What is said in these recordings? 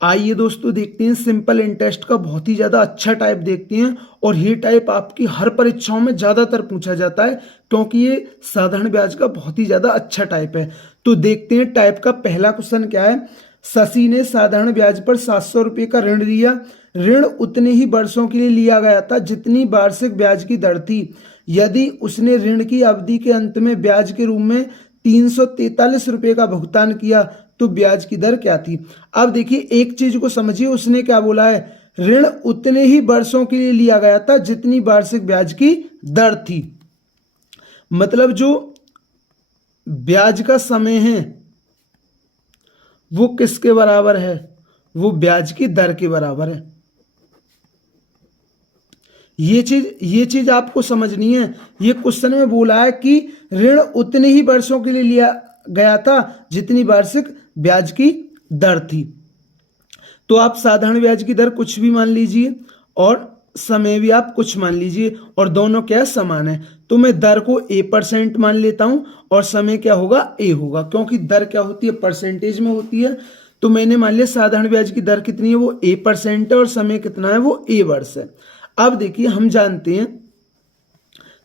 आइए दोस्तों देखते हैं सिंपल इंटरेस्ट का बहुत ही ज़्यादा अच्छा टाइप देखते हैं। और ये टाइप आपकी हर परीक्षाओं में ज़्यादातर पूछा जाता है क्योंकि ये साधारण ब्याज का बहुत ही ज़्यादा अच्छा टाइप है। तो देखते हैं टाइप का पहला क्वेश्चन क्या है। शशि ने साधारण ब्याज पर 700 रुपये का ऋण लिया। ऋण उतने ही वर्षों के लिए लिया गया था जितनी वार्षिक ब्याज की दर थी। यदि उसने ऋण की अवधि के अंत में ब्याज के रूप में 343 रुपये का भुगतान किया तो ब्याज की दर क्या थी। अब देखिए एक चीज को समझिए, उसने क्या बोला है, ऋण उतने ही वर्षों के लिए लिया गया था जितनी वार्षिक ब्याज की दर थी। मतलब जो ब्याज का समय है वो किसके बराबर है, वो ब्याज की दर के बराबर है। ये चीज आपको समझनी है। ये क्वेश्चन में बोला है कि ऋण उतने ही वर्षों के लिए लिया गया था जितनी वार्षिक ब्याज की दर थी। तो आप साधारण ब्याज की दर कुछ भी मान लीजिए और समय भी आप कुछ मान लीजिए और दोनों क्या समान है। तो मैं दर को A% मान लेता हूं और समय क्या होगा, A होगा, क्योंकि दर क्या होती है, परसेंटेज में होती है। तो मैंने मान लिया साधारण ब्याज की दर कितनी है, वो A% है और समय कितना है, वो A वर्ष है। अब देखिए हम जानते हैं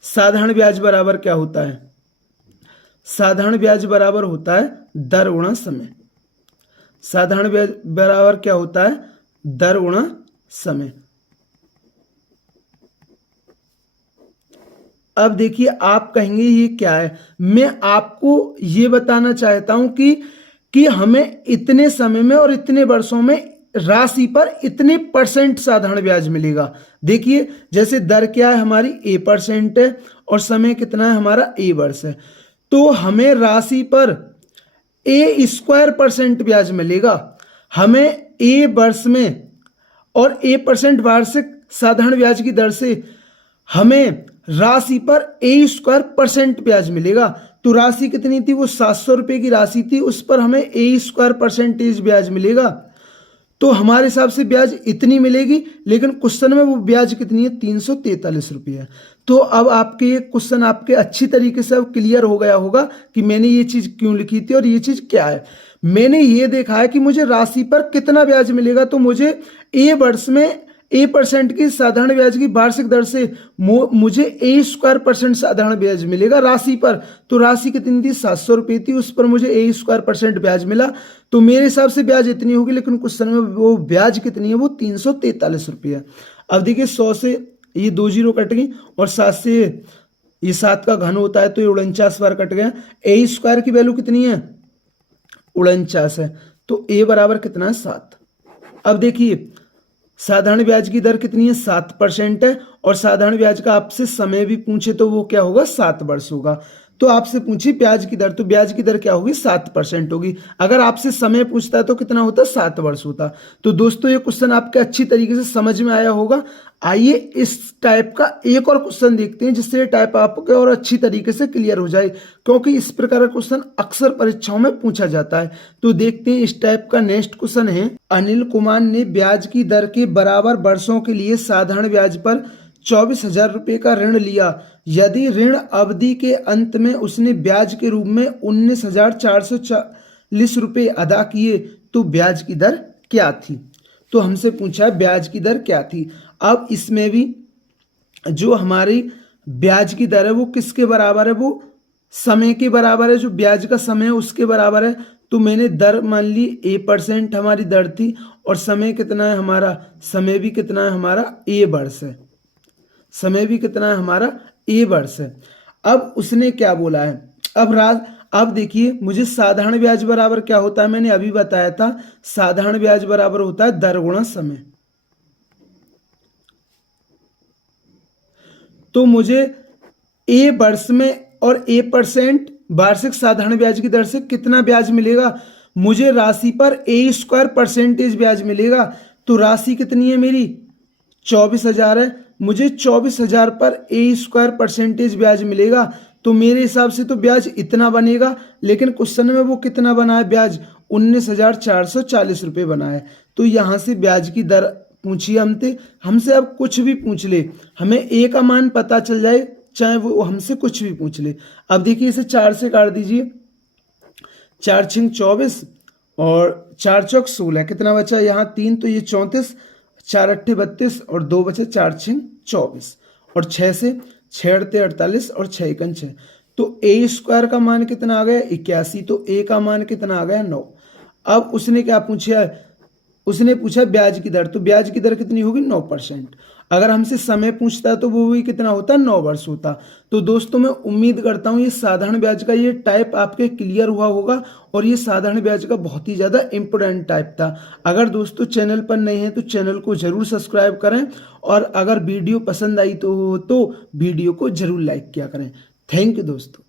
साधारण ब्याज बराबर क्या होता है, साधारण ब्याज बराबर होता है दर गुणा समय। साधारण ब्याज बराबर क्या होता है, दर गुणा समय। अब देखिए आप कहेंगे ये क्या है, मैं आपको ये बताना चाहता हूं कि हमें इतने समय में और इतने वर्षों में राशि पर इतने परसेंट साधारण ब्याज मिलेगा। देखिए जैसे दर क्या है हमारी A% है और समय कितना है हमारा A वर्ष है, तो हमें राशि पर A² ब्याज मिलेगा। हमें A वर्ष में और A% वार्षिक साधारण ब्याज की दर से हमें राशि पर A² ब्याज मिलेगा। तो राशि कितनी थी, वो 700 रुपये की राशि थी, उस पर हमें A² ब्याज मिलेगा। तो हमारे हिसाब से ब्याज इतनी मिलेगी, लेकिन क्वेश्चन में वो ब्याज कितनी है, 343 रुपये है। तो अब आपके ये क्वेश्चन आपके अच्छी तरीके से अब क्लियर हो गया होगा कि मैंने ये चीज क्यों लिखी थी और ये चीज क्या है। मैंने ये देखा है कि मुझे राशि पर कितना ब्याज मिलेगा, तो मुझे A वर्ष में A% की साधारण ब्याज की वार्षिक दर से मुझे A² साधारण ब्याज मिलेगा राशि पर। तो राशि कितनी थी, 700 रुपये थी, उस पर मुझे A² ब्याज मिला। तो मेरे हिसाब से ब्याज इतनी होगी, लेकिन क्वेश्चन में वो ब्याज कितनी है, वो 343 रुपये है। अब देखिए 100 से ये 2 जीरो कट गई और 7 से ये 7 का घन होता है तो ये 49 बार कट गया। A² की वैल्यू कितनी है, 49 है। तो A बराबर कितना है, 7। अब देखिए साधारण ब्याज की दर कितनी है, 7% है और साधारण ब्याज का आपसे समय भी पूछे तो वो क्या होगा, 7 वर्ष होगा। तो आपसे पूछी ब्याज की दर, तो ब्याज की दर क्या होगी, 7% होगी। अगर आपसे समय पूछता है तो कितना होता, 7 वर्ष होता। तो दोस्तों ये क्वेश्चन आपके अच्छी तरीके से समझ में आया होगा। आइए इस टाइप का एक और क्वेश्चन देखते हैं जिससे ये टाइप आपके और अच्छी तरीके से क्लियर हो जाए, क्योंकि इस प्रकार का क्वेश्चन अक्सर परीक्षाओं में पूछा जाता है। तो देखते हैं इस टाइप का नेक्स्ट क्वेश्चन है। अनिल कुमार ने ब्याज की दर के बराबर वर्षों के लिए साधारण ब्याज पर 24,000 रुपये का ऋण लिया। यदि ऋण अवधि के अंत में उसने ब्याज के रूप में 19,440 रुपये अदा किए तो ब्याज की दर क्या थी। तो हमसे पूछा है ब्याज की दर क्या थी। अब इसमें भी जो हमारी ब्याज की दर है वो किसके बराबर है, वो समय के बराबर है, जो ब्याज का समय है उसके बराबर है। तो मैंने दर मान ली A% हमारी दर थी और समय कितना है हमारा, समय भी कितना है हमारा, A वर्ष है। समय भी कितना है हमारा, A वर्ष है। अब उसने क्या बोला है, अब देखिए मुझे साधारण ब्याज बराबर क्या होता है, मैंने अभी बताया था साधारण ब्याज बराबर होता है दर गुणा समय। तो मुझे A वर्ष में और A% वार्षिक साधारण ब्याज की दर से कितना ब्याज मिलेगा, मुझे राशि पर A² ब्याज मिलेगा। तो राशि कितनी है मेरी, 24,000 है, मुझे 24,000 पर A² ब्याज मिलेगा। तो मेरे हिसाब से तो ब्याज इतना बनेगा, लेकिन क्वेश्चन में वो कितना बना है ब्याज, 19,440 रुपये बना है। तो यहाँ से ब्याज की दर पूछिए हमसे अब कुछ भी पूछ ले, हमें A का मान पता चल जाए, चाहे वो हमसे कुछ भी पूछ ले। अब देखिए इसे 4 से काट दीजिए, 4 × 24 और 4 चौक 16, कितना बचा यहाँ 3, तो ये 34, 4 अट्ठे 32 और 2 बचे, 4 छिंग 24 और 6 से 6 अड़ते 48 और 6 एकन 6, तो ए स्क्वायर का मान कितना आ गया 81, तो ए का मान कितना आ गया 9। अब उसने क्या पूछा, उसने पूछा ब्याज की दर, तो ब्याज की दर कितनी होगी 9%। अगर हमसे समय पूछता तो वो भी कितना होता 9 वर्ष होता। तो दोस्तों मैं उम्मीद करता हूँ ये साधारण ब्याज का ये टाइप आपके क्लियर हुआ होगा और ये साधारण ब्याज का बहुत ही ज़्यादा इंपॉर्टेंट टाइप था। अगर दोस्तों चैनल पर नए हैं तो चैनल को ज़रूर सब्सक्राइब करें और अगर वीडियो पसंद आई तो वीडियो को ज़रूर लाइक किया करें। थैंक यू दोस्तों।